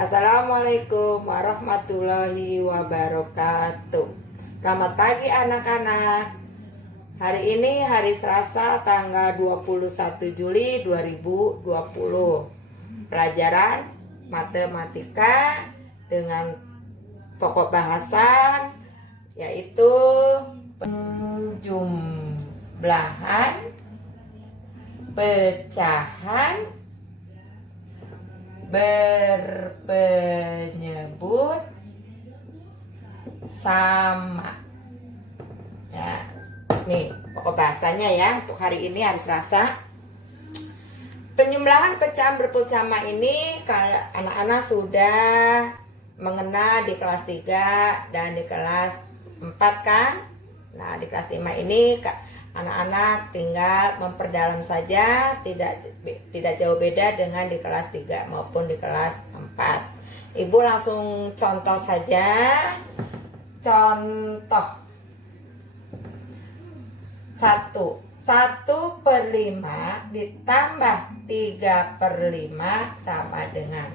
Assalamualaikum warahmatullahi wabarakatuh. Selamat pagi anak-anak. Hari ini hari Selasa tanggal 21 Juli 2020. Pelajaran matematika dengan pokok bahasan yaitu penjumlahan, pecahan, berpenyebut sama. Ya, nih pokok bahasanya ya untuk hari ini hari Selasa. Penjumlahan, pecahan, berpenyebut sama ini kalau anak-anak sudah mengenal di kelas 3 dan di kelas 4 kan. Nah, di kelas 5 ini anak-anak tinggal memperdalam saja, tidak jauh beda dengan di kelas 3 maupun di kelas 4. Ibu langsung contoh saja. Contoh 1/5 ditambah 3/5 sama dengan.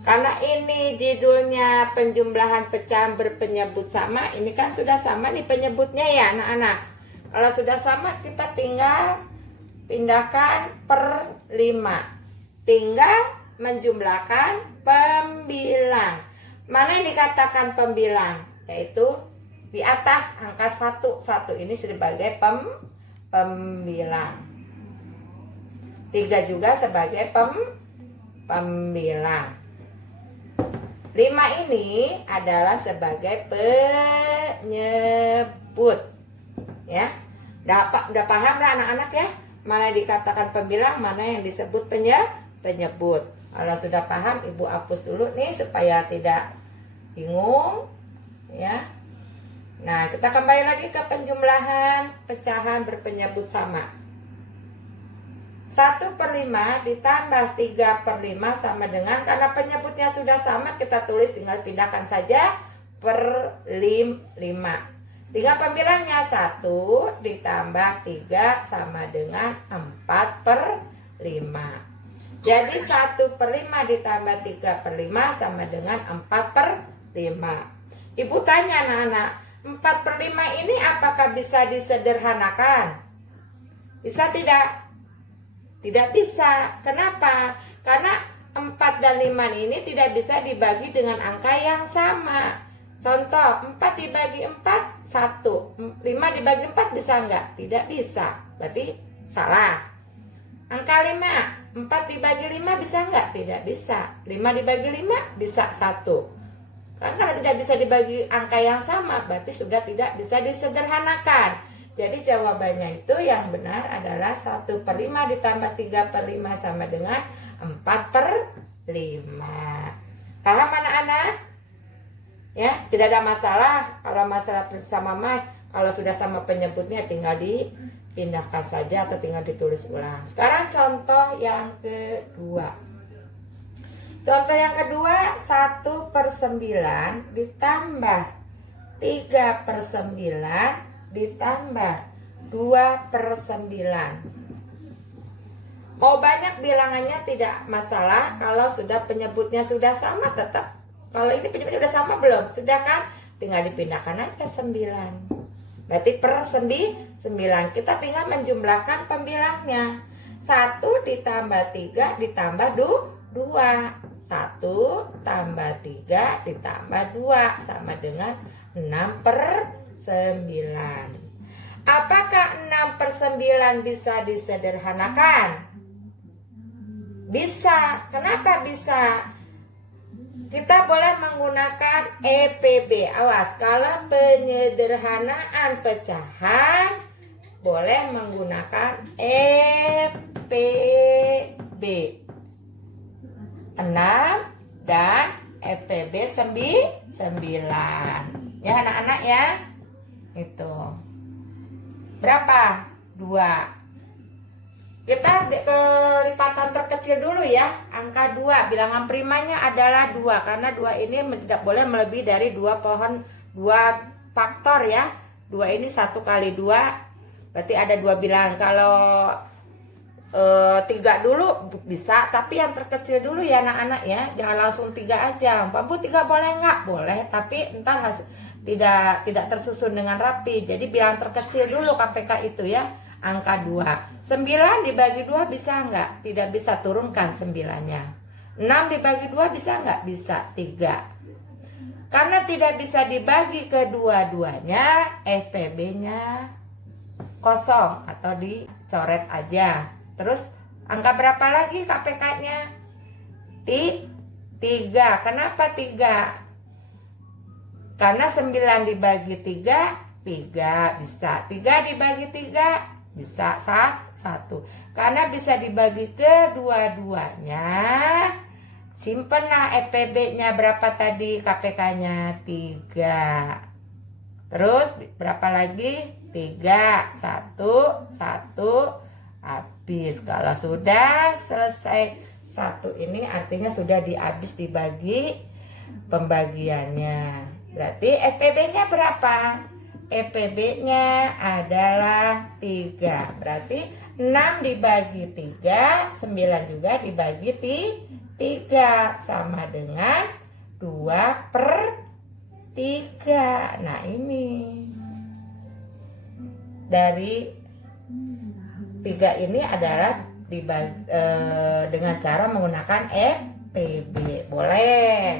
Karena ini judulnya penjumlahan, pecahan, berpenyebut sama, ini kan sudah sama nih penyebutnya ya anak-anak. Kalau sudah sama kita tinggal pindahkan per 5. Tinggal menjumlahkan pembilang. Mana yang dikatakan pembilang? Yaitu di atas angka 1 ini sebagai pembilang. 3 juga sebagai pembilang. 5 ini adalah sebagai penyebut. Ya, udah paham lah anak-anak ya, mana yang dikatakan pembilang, mana yang disebut penyebut. Kalau sudah paham, ibu hapus dulu nih supaya tidak bingung ya. Nah, kita kembali lagi ke penjumlahan, pecahan, berpenyebut sama. 1/5 ditambah 3/5 sama dengan, karena penyebutnya sudah sama kita tulis, tinggal pindahkan saja per 5. 3 pembilangnya 1 ditambah 3 sama dengan 4/5. Jadi 1/5 ditambah 3/5 sama dengan 4/5. Ibu tanya anak-anak, 4/5 ini apakah bisa disederhanakan? Bisa tidak? Tidak bisa. Kenapa? Karena 4 dan 5 ini tidak bisa dibagi dengan angka yang sama. Contoh, 4 dibagi 4, 1. 5 dibagi 4 bisa enggak? Tidak bisa. Berarti salah. Angka 5, 4 dibagi 5 bisa enggak? Tidak bisa. 5 dibagi 5 bisa 1. Karena tidak bisa dibagi angka yang sama, berarti sudah tidak bisa disederhanakan. Jadi jawabannya itu yang benar adalah 1/5 ditambah 3/5 sama dengan 4/5. Paham anak-anak? Ya, tidak ada masalah. Kalau masalah sama mah, kalau sudah sama penyebutnya tinggal dipindahkan saja atau tinggal ditulis ulang. Sekarang contoh yang kedua. Contoh yang kedua, 1/9 ditambah 3/9 ditambah 2/9. Mau banyak bilangannya tidak masalah kalau sudah penyebutnya sudah sama tetap. Kalau ini penyebutnya sudah sama belum? Sudah kan? Tinggal dipindahkan aja 9. Berarti per 9. Kita tinggal menjumlahkan pembilangnya. 1 ditambah 3 ditambah 2. 1 tambah 3 ditambah 2 sama dengan 6/9. Apakah 6/9 bisa disederhanakan? Bisa. Kenapa bisa? Kita boleh menggunakan EPB. Awas, kalau penyederhanaan pecahan boleh menggunakan EPB 6 dan EPB 9. Ya anak-anak ya. Itu. Berapa? 2. Kita ke lipatan terkecil dulu ya. Angka 2. Bilangan primanya adalah 2. Karena 2 ini tidak boleh melebihi dari 2 faktor ya. 2 ini 1 kali 2. Berarti ada 2 bilangan. Kalau 3 dulu bisa, tapi yang terkecil dulu ya anak-anak ya, jangan langsung 3 aja. Bu 3 boleh nggak? Boleh, tapi entar tidak tersusun dengan rapi. Jadi bilang terkecil dulu KPK itu ya, angka 2. 9 dibagi 2 bisa nggak? Tidak bisa, turunkan 9-nya. 6 dibagi 2 bisa nggak? Bisa, 3. Karena tidak bisa dibagi kedua-duanya, FPB-nya kosong atau dicoret aja. Terus angka berapa lagi KPK-nya? 3. Kenapa 3? Karena 9 dibagi 3, 3 bisa. 3 dibagi 3 bisa 1. Karena bisa dibagi kedua-duanya, simpenlah FPB-nya berapa tadi, KPK-nya 3. Terus berapa lagi? 3, 1, habis. Kalau sudah selesai 1 ini artinya sudah dihabis dibagi pembagiannya. Berarti FPB-nya berapa? FPB-nya adalah 3. Berarti 6 dibagi 3, 9 juga dibagi 3, sama dengan 2/3. Nah ini dari 3 ini adalah dibagi, dengan cara menggunakan FPB. Boleh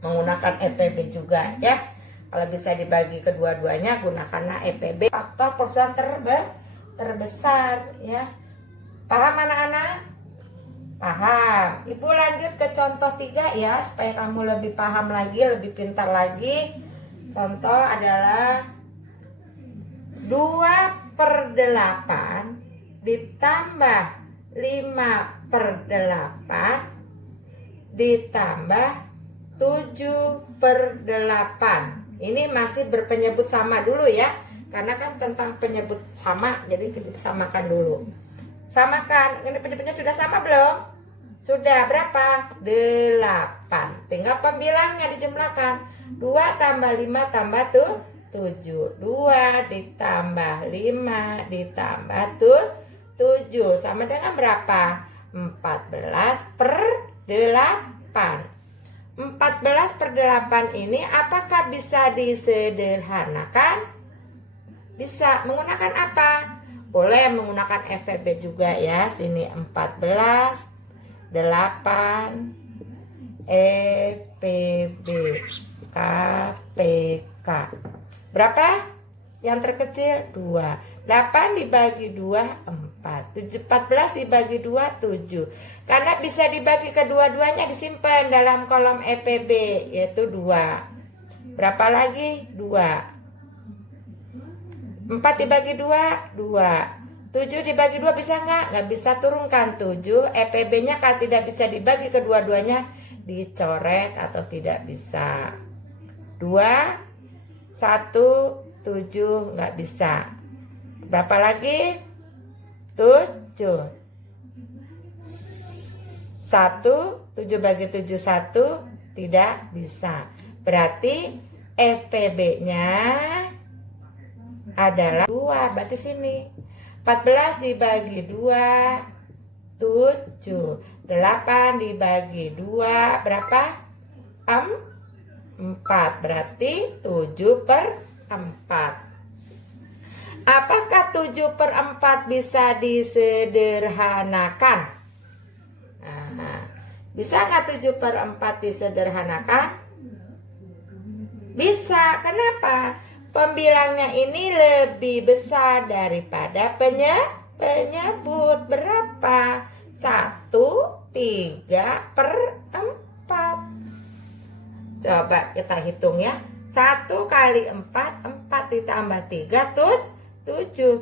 menggunakan FPB juga ya. Kalau bisa dibagi kedua-duanya, gunakanlah FPB, faktor persusuan terbesar ya. Paham anak-anak? Paham. Ibu lanjut ke contoh 3 ya, supaya kamu lebih paham lagi, lebih pintar lagi. Contoh adalah 2/8 ditambah 5/8 ditambah 7/8. Ini masih berpenyebut sama dulu ya, karena kan tentang penyebut sama, jadi kita samakan dulu. Samakan, ini penyebutnya sudah sama belum? Sudah. Berapa? 8. Tinggal pembilangnya dijumlahkan. 2 tambah 5 tambah 7. 2 ditambah 5 ditambah 7 sama dengan berapa? 14/8. 14/8 ini apakah bisa disederhanakan? Bisa. Menggunakan apa? Boleh menggunakan FPB juga ya. Sini 14/8 FPB KPK. Berapa? Yang terkecil 2. 8 dibagi 2 4. 14 dibagi 2 7. Karena bisa dibagi kedua-duanya, disimpan dalam kolom FPB, yaitu 2. Berapa lagi? 2. 4 dibagi 2 2. 7 dibagi 2 bisa nggak? Nggak bisa, turunkan 7. FPB-nya kalau tidak bisa dibagi kedua-duanya, dicoret atau tidak bisa. 2, 1, 7 nggak bisa. Berapa lagi? 7. 7 bagi 7 1 tidak bisa. Berarti FPB-nya adalah 2. Berarti sini 14 dibagi 2 7. 8 dibagi 2 berapa? 4. Berarti 7/4. Apakah 7/4 bisa disederhanakan? Nah, bisa nggak 7/4 disederhanakan? Bisa. Kenapa? Pembilangnya ini lebih besar daripada penyebut. Berapa? 1/3/4. Coba kita hitung ya. 1 kali 4, 4 ditambah 3 7.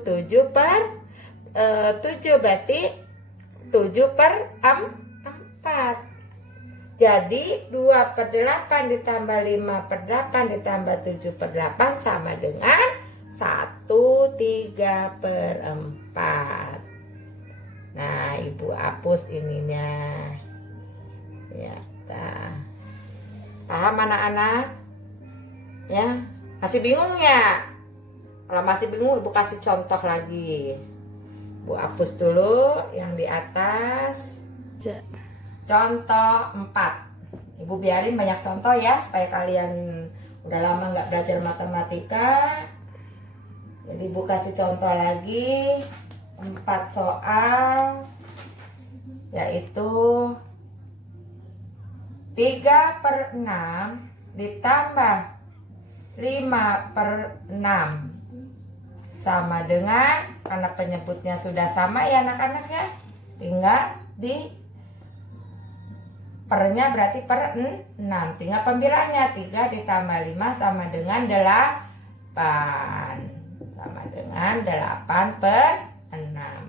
7 berarti 7/4. Jadi 2/8 ditambah 5/8 ditambah 7/8 sama dengan 1/3/4. Nah, Ibu hapus ininya. Ya, paham anak-anak? Ya, masih bingung ya? Kalau masih bingung, Ibu kasih contoh lagi. Bu hapus dulu yang di atas. Ya. Contoh 4. Ibu biarin banyak contoh ya, supaya kalian udah lama nggak belajar matematika. Jadi Ibu kasih contoh lagi 4 soal, yaitu 3/6 ditambah 5/6 sama dengan, karena penyebutnya sudah sama ya anak-anak ya, tinggal di pernya berarti per 6, tinggal pembilangnya 3 ditambah 5 sama dengan 8, sama dengan 8/6.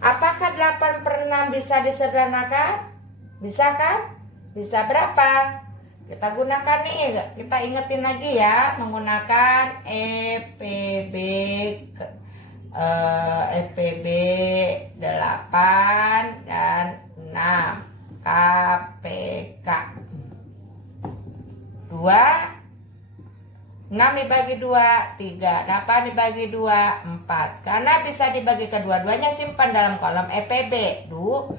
Apakah 8/6 bisa disederhanakan? Bisa kan? Bisa berapa? Kita gunakan nih, kita ingetin lagi ya, menggunakan EPB 8 dan 6 KPK. 6 dibagi 2, 3. 8 dibagi 2, 4. Karena bisa dibagi kedua-duanya, simpan dalam kolom EPB. 2.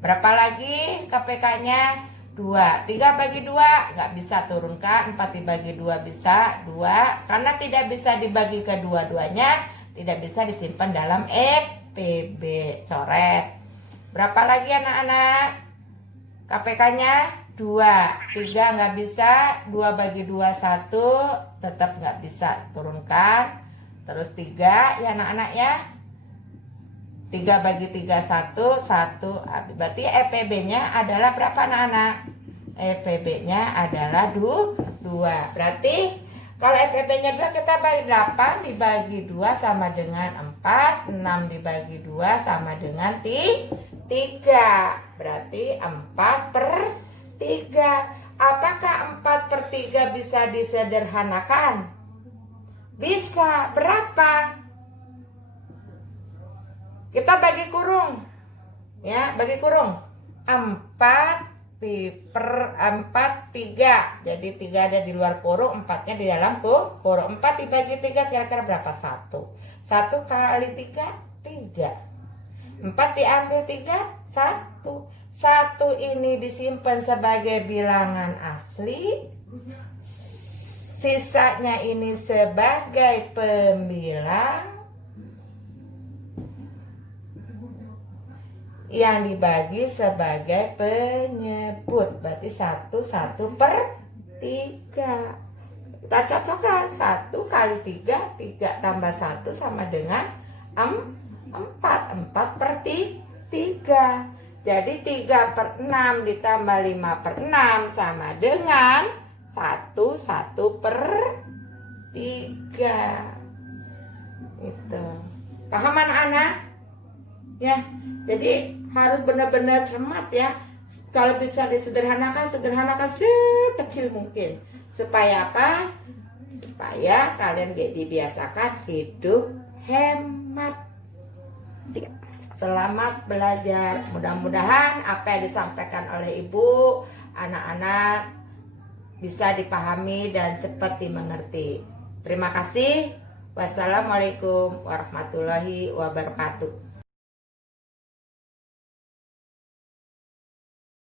Berapa lagi KPK-nya? 2. 3 bagi 2 nggak bisa turunkan. 4 dibagi 2 bisa 2. Karena tidak bisa dibagi kedua-duanya, tidak bisa disimpan dalam EPB. Coret. Berapa lagi anak-anak? KPK-nya 2. 3 nggak bisa. 2 bagi 2 1. Tetap nggak bisa turunkan. Terus 3 ya anak-anak ya. 3 bagi 3 1. Berarti EPB-nya adalah berapa anak-anak? EPB-nya adalah 2. Berarti kalau EPB-nya 2, kita bagi 8 dibagi 2 sama dengan 4. 6 dibagi 2 sama dengan 3. Berarti 4/3. Apakah 4/3 bisa disederhanakan? Bisa. Berapa? Kita bagi kurung. Ya, bagi kurung. 4/3. Jadi 3 ada di luar kurung, 4-nya di dalam kurung. 4 dibagi 3 kira-kira berapa? 1. 1 kali 3, 3. 4 diambil 3, 1. 1 ini disimpan sebagai bilangan asli. Sisanya ini sebagai pembilang yang dibagi sebagai penyebut. Berarti 1/3. Kita cocokkan 1 kali 3, 3 tambah 1 sama dengan 4. 4/3. Jadi 3/6 ditambah 5/6 sama dengan 1/3. Itu. Paham anak-anak? Ya. Jadi harus benar-benar cermat ya. Kalau bisa disederhanakan, sederhanakan sekecil mungkin. Supaya apa? Supaya kalian dibiasakan hidup hemat. Selamat belajar. Mudah-mudahan apa yang disampaikan oleh Ibu, anak-anak bisa dipahami dan cepat dimengerti. Terima kasih. Wassalamualaikum warahmatullahi wabarakatuh.